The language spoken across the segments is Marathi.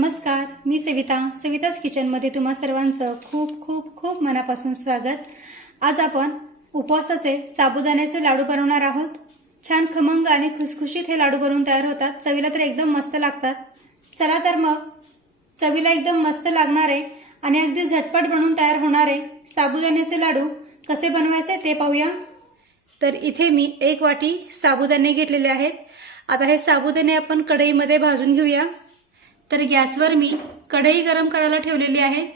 नमस्कार मी सविता. सविताच किचनमध्ये तुम्हा सर्वांचं खूप खूप खूप मनापासून स्वागत. आज आपण उपवासाचे साबुदाण्याचे लाडू बनवणार आहोत. छान खमंग आणि खुसखुशीत हे लाडू बनवून तयार होतात. चवीला तर एकदम मस्त लागतात. चला तर मग चवीला एकदम मस्त लागणारे आणि अगदी झटपट बनवून तयार होणारे साबुदाण्याचे लाडू कसे बनवायचे ते पाहूया. तर इथे मी एक वाटी साबुदाणे घेतलेले आहेत. आता हे साबुदाणे आपण कढईमध्ये भाजून घेऊया. तर गॅसवर मी कढई गरम करायला ठेवलेली आहे.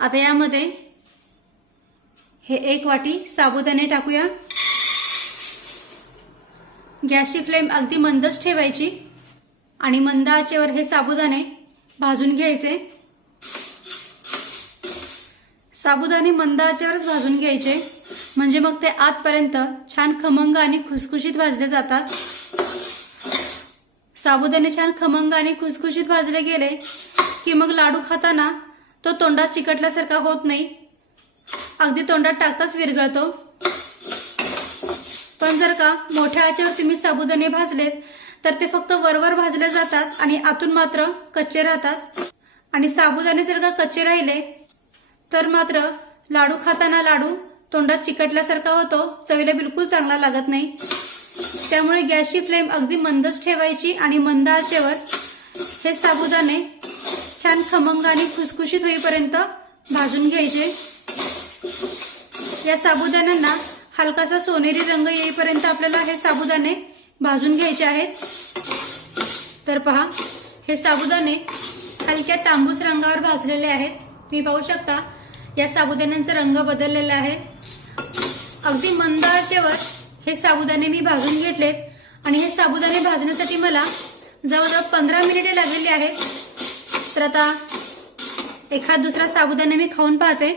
आता यामध्ये हे एक वाटी साबुदाणे टाकूया. गॅसची फ्लेम अगदी मंदच ठेवायची आणि मंद आचेवर हे साबुदाणे भाजून घ्यायचे. साबुदाणे मंद आचेवरच भाजून घ्यायचे. म्हणजे मग ते आतपर्यंत छान खमंग आणि खुसखुशीत भाजले जातात. साबुदाणे छान खमंग आणि खुसखुशीत भाजले गेले की मग लाडू खाताना तो तोंडात चिकटल्यासारखा होत नाही. अगदी तोंडात टाकताच विरघळतो. पण जर का मोठ्या आच्यावर तुम्ही साबुदाणे भाजलेत तर ते फक्त वरवर भाजले जातात आणि आतून मात्र कच्चे राहतात. आणि साबुदाणे जर का कच्चे राहिले तर मात्र लाडू खाताना लाडू तोंडात चिकटल्यासारखा होतो. चवीला बिलकुल चांगला लागत नाही. त्यामुळे गॅसची फ्लेम अगदी मंदच ठेवायची आणि मंद आचेवर हे साबुदाणे छान खमंग आणि खुसखुशीत होईपर्यंत भाजून घ्यायचे. या साबुदाण्यांना हलकासा सोनेरी रंग येईपर्यंत आपल्याला हे साबुदाणे भाजून घ्यायचे आहेत. तर पहा हे साबुदाणे हलक्या तांबूस रंगावर भाजलेले आहेत. तुम्ही पाहू शकता या साबुदाण्यांचा रंग बदललेला आहे. अगदी मंद आचेवर हे साबुदाणे मी भाजून घेतलेत. आणि हे साबुदाणे भाजण्यासाठी मला जवळजवळ पंधरा मिनिटे लागलेली आहेत. तर आता एखाद दुसरा साबुदाणे मी खाऊन पाहते.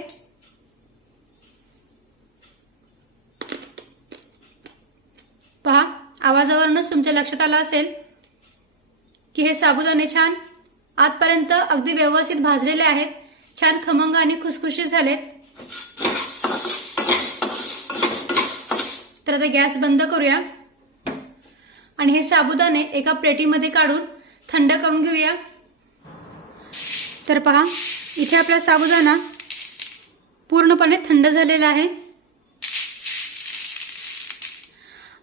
पहा आवाजावरूनच तुमच्या लक्षात आलं असेल की हे साबुदाणे छान आतपर्यंत अगदी व्यवस्थित भाजलेले आहेत. छान खमंग आणि खुसखुशीत झालेत. तर आता गॅस बंद करूया. आणि हे साबुदाणे एका प्लेटीमध्ये काढून थंड करून घेऊया. तर पहा इथे आपला साबुदाणा पूर्णपणे थंड झालेला आहे.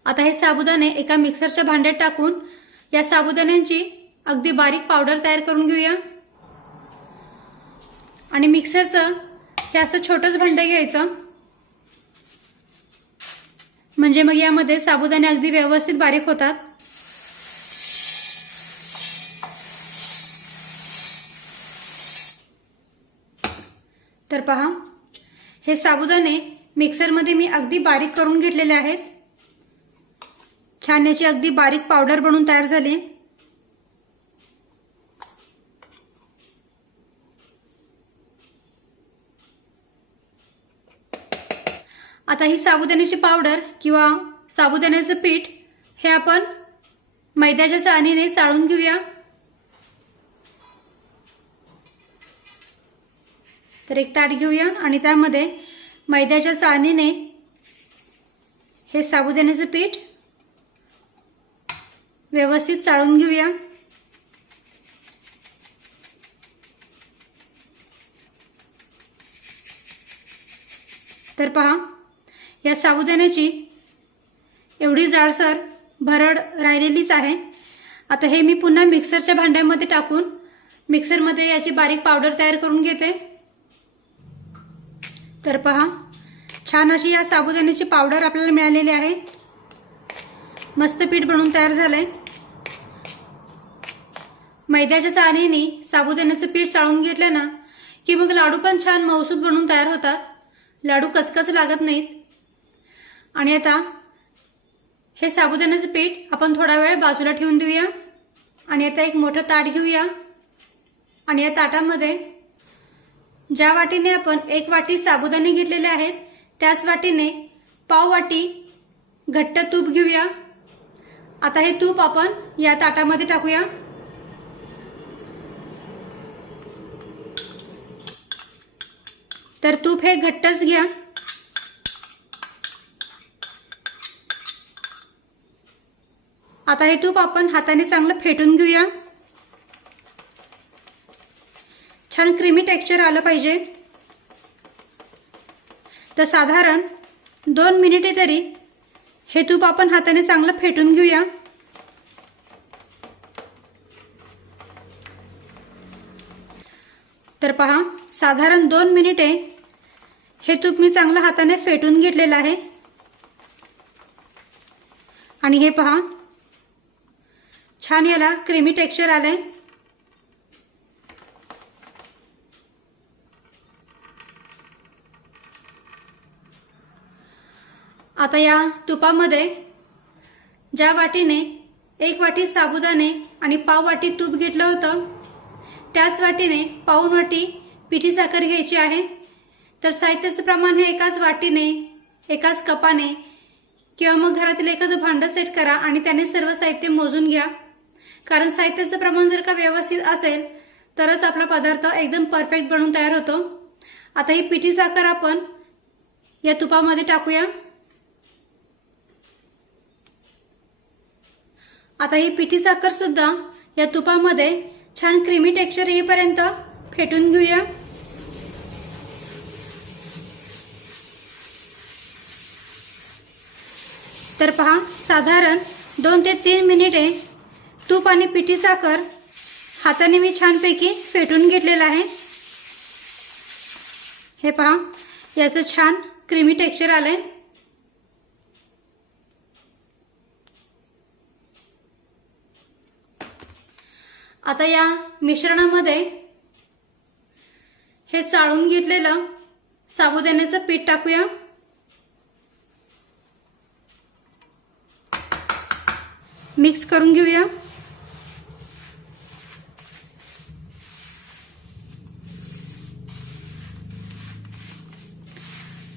आता हे साबुदाणे एका मिक्सरच्या भांड्यात टाकून या साबुदाण्यांची अगदी बारीक पावडर तयार करून घेऊया. आणि मिक्सरचं हे असं छोटंच भांडं घ्यायचं. म्हणजे मग यामध्ये साबुदाणे अगदी व्यवस्थित बारीक होतात? तर पहा हे साबुदाणे मिक्सरमध्ये मी अगदी बारीक करून घेतलेले आहेत. छान याची अगदी बारीक पावडर बनून तयार झाली. आता ही साबुदाण्याची पावडर किंवा साबुदाण्याचं पीठ हे आपण मैद्याच्या चाळणीने चाळून घेऊया. तर एक ताट घेऊया आणि त्यामध्ये मैद्याच्या चाळणीने हे साबुदाण्याचं पीठ व्यवस्थित चाळून घेऊया. तर पहा या साबुदाण्याची एवढी जाडसर भरड राहिलेलीच आहे. आता हे मी पुन्हा मिक्सरच्या भांड्यामध्ये टाकून मिक्सरमध्ये याची बारीक पावडर तयार करून घेते. तर पहा छान अशी या साबुदाण्याची पावडर आपल्याला मिळालेली आहे. मस्त पीठ बनवून तयार झालंय. मैद्याच्या चाळणीने साबुदाण्याचं पीठ चाळून घेतलं ना की मग लाडू पण छान मौसूद बनवून तयार होतात. लाडू कचकच लागत नाहीत. आणि आता हे साबुदाण्याचं पीठ आपण थोडा वेळ बाजूला ठेवून देऊया. आणि आता एक मोठं ताट घेऊया. आणि या ताटामध्ये ज्या वाटीने आपण एक वाटी साबुदाणे घेतलेले आहेत त्याच वाटीने पाव वाटी घट्ट तूप घेऊया. आता हे तूप आपण या ताटामध्ये टाकूया. तर तूप हे घट्टच घ्या. आता हे तूप आपण हाताने चांगलं फेटून घेऊया. छान क्रीमी टेक्स्चर आलं पाहिजे. तर साधारण दोन मिनिटे तरी हे तूप आपण हाताने चांगलं फेटून घेऊया. तर पहा साधारण दोन मिनिटे हे तूप मी चांगलं हाताने फेटून घेतलेलं आहे. आणि हे पहा छान याला क्रीमी टेक्स्चर आलंय. आता या तुपामध्ये ज्या वाटीने एक वाटी साबुदाणे आणि पाव वाटी तूप घेतलं होतं त्याच वाटीने पाऊन वाटी पिठी साखर घ्यायची आहे. तर साहित्याचं प्रमाण हे एकाच वाटीने एकाच कपाने किंवा मग घरातील एखादं भांडं सेट करा आणि त्याने सर्व साहित्य मोजून घ्या. कारण साहित्याचं प्रमाण जर का व्यवस्थित असेल तरच आपला पदार्थ एकदम परफेक्ट बनून तयार होतो. आता ही पिठी साखर आपण या तुपामध्ये टाकूया. आता ही पिठी साखर सुद्धा या तुपामध्ये छान क्रीमी टेक्स्चर येईपर्यंत फेटून घेऊया. तर पहा साधारण दोन ते तीन मिनिटे तूप आणि पिठी साखर हाताने मी छानपैकी फेटून घेतलेलं आहे. हे पहा याचं छान क्रीमी टेक्स्चर आलंय. आता या मिश्रणामध्ये हे चाळून घेतलेलं साबुदाण्याचं पीठ टाकूया. मिक्स करून घेऊया.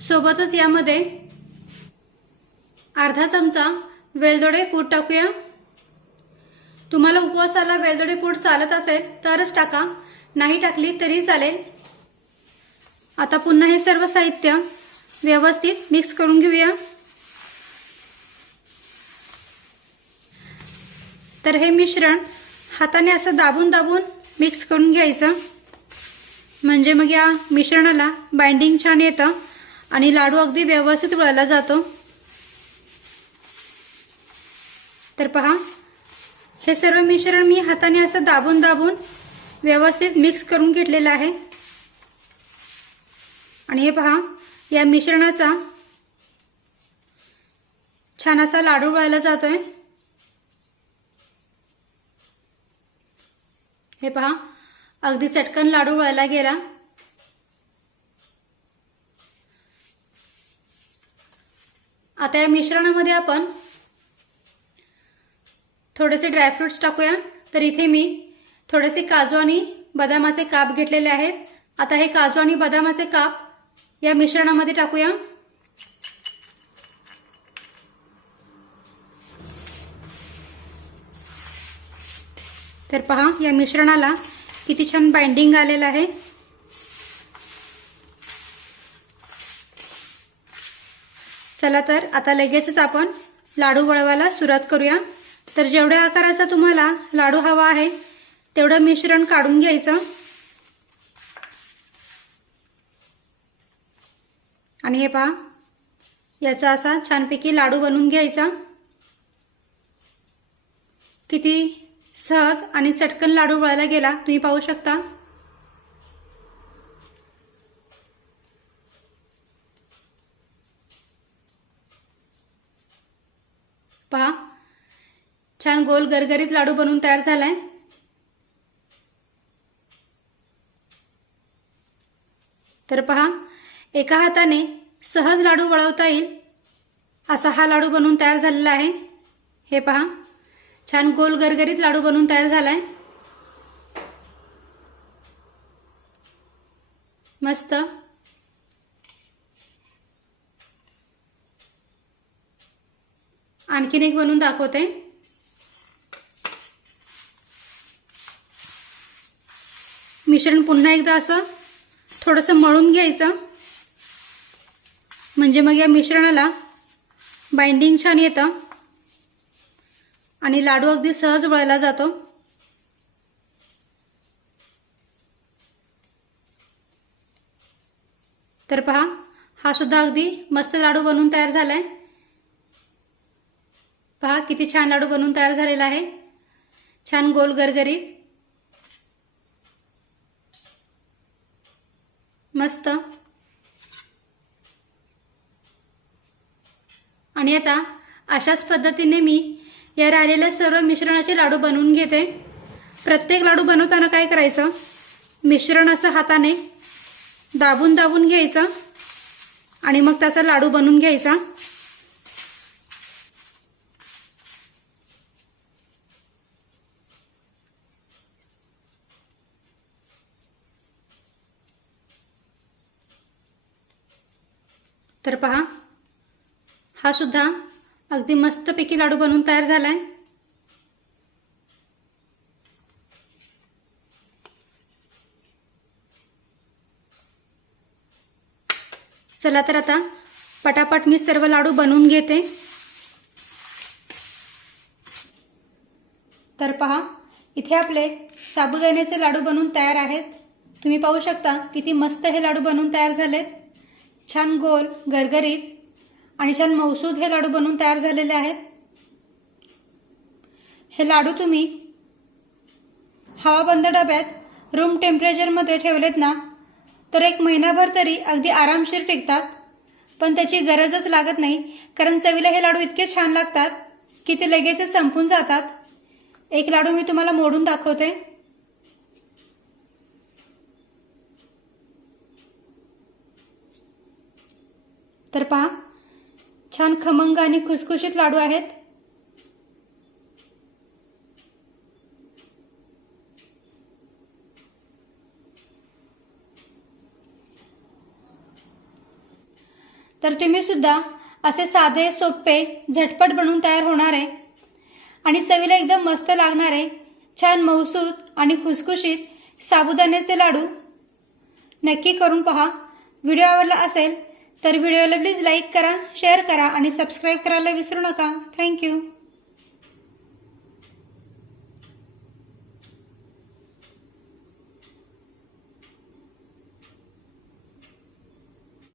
सोबतच यामध्ये अर्धा चमचा वेलदोडे पूड टाकूया. तुम्हाला उपवासाला वेलदोडे पूड चालत असेल तरच टाका. नाही टाकली तरी चालेल. आता पुन्हा हे सर्व साहित्य व्यवस्थित मिक्स करून घेऊया. तर हे मिश्रण हाताने असं दाबून दाबून मिक्स करून घ्यायचं. म्हणजे मग या मिश्रणाला बाइंडिंग छान येतं. आणि लाडू अगदी व्यवस्थित वळला जातो. तर पहा हे सर्व मिश्रण मी हाताने असं दाबून दाबून व्यवस्थित मिक्स करून घेतलेलं आहे. आणि हे पहा या मिश्रणाचा छान असा लाडू वळायला जातोय. हे पहा अगदी चटकन लाडू वळायला गेला. आता या मिश्रणामध्ये आपण थोडेसे ड्रायफ्रुट्स टाकूया. तर इथे मी थोडेसे काजू आणि बदामाचे काप घेतलेले आहेत. आता हे काजू आणि बदामाचे काप या मिश्रणामध्ये टाकूया. तर पहा या मिश्रणाला किती छान बाइंडिंग आलेलं आहे. चला तर आता लगेचच आपण लाडू वळवायला सुरुवात करूया. तर जेवढ्या आकाराचा तुम्हाला लाडू हवा आहे तेवढं मिश्रण काढून घ्यायचं. आणि हे पहा याचा असा छानपैकी लाडू बनवून घ्यायचा. किती सहज आणि चटकन लाडू वळायला गेला तुम्ही पाहू शकता पहा छान गोल गरगरीत लाडू बनवून तयार झालाय. तर पहा एका हाताने सहज लाडू वळवता येईल. असा हा लाडू बनवून तयार झालेला आहे. हे पहा छान गोल गरगरीत लाडू बनवून तयार झालाय. मस्त. आणखीन एक बनवून दाखवते. मिश्रण पुन्हा एकदा असं थोडंसं मळून घ्यायचं. म्हणजे मग या मिश्रणाला बाइंडिंग छान येतं. आणि लाडू अगदी सहज वळला जातो. तर पहा हा सुद्धा अगदी मस्त लाडू बनवून तयार झालाय. पहा किती छान लाडू बनवून तयार झालेला आहे. छान गोल गरगरीत. मस्त. आणि आता अशाच पद्धतीने मी या राहिलेल्या सर्व मिश्रणाचे लाडू बनवून घेते. प्रत्येक लाडू बनवताना काय करायचं? मिश्रण असं हाताने दाबून दाबून घ्यायचं आणि मग त्याचा लाडू बनवून घ्यायचा. तर पहा. हा सुद्धा अगदी मस्तपैकी लाडू बनवून तयार झालाय. चला तर आता पटापट मी सर्व लाडू बनवून घेते. तर पहा इथे आपले साबुदाण्याचे लाडू बनवून तयार आहेत. तुम्ही पाहू शकता किती मस्त हे लाडू बनवून तयार झालेत. छान गोल गरगरीत आणि छान मौसूद हे लाडू बनवून तयार झालेले आहेत. हे लाडू तुम्ही हवाबंद डब्यात रूम टेम्परेचरमध्ये ठेवलेत ना तर एक महिनाभर तरी अगदी आरामशीर टिकतात. पण त्याची गरजच लागत नाही कारण चवीला हे लाडू इतके छान लागतात की ते लगेच संपून जातात. एक लाडू मी तुम्हाला मोडून दाखवते. तर पहा. छान खमंग आणि खुसखुशीत लाडू आहेत. तर तुम्ही सुद्धा असे साधे सोपे झटपट बनवून तयार होणार आहे. आणि चवीला एकदम मस्त लागणारे छान मौसूद आणि खुसखुशीत साबुदाण्याचे लाडू. नक्की करून पहा. व्हिडिओ आवडला असेल तर व्हिडिओला प्लीज लाईक करा शेअर करा आणि सबस्क्राईब करायला विसरू नका. थँक्यू.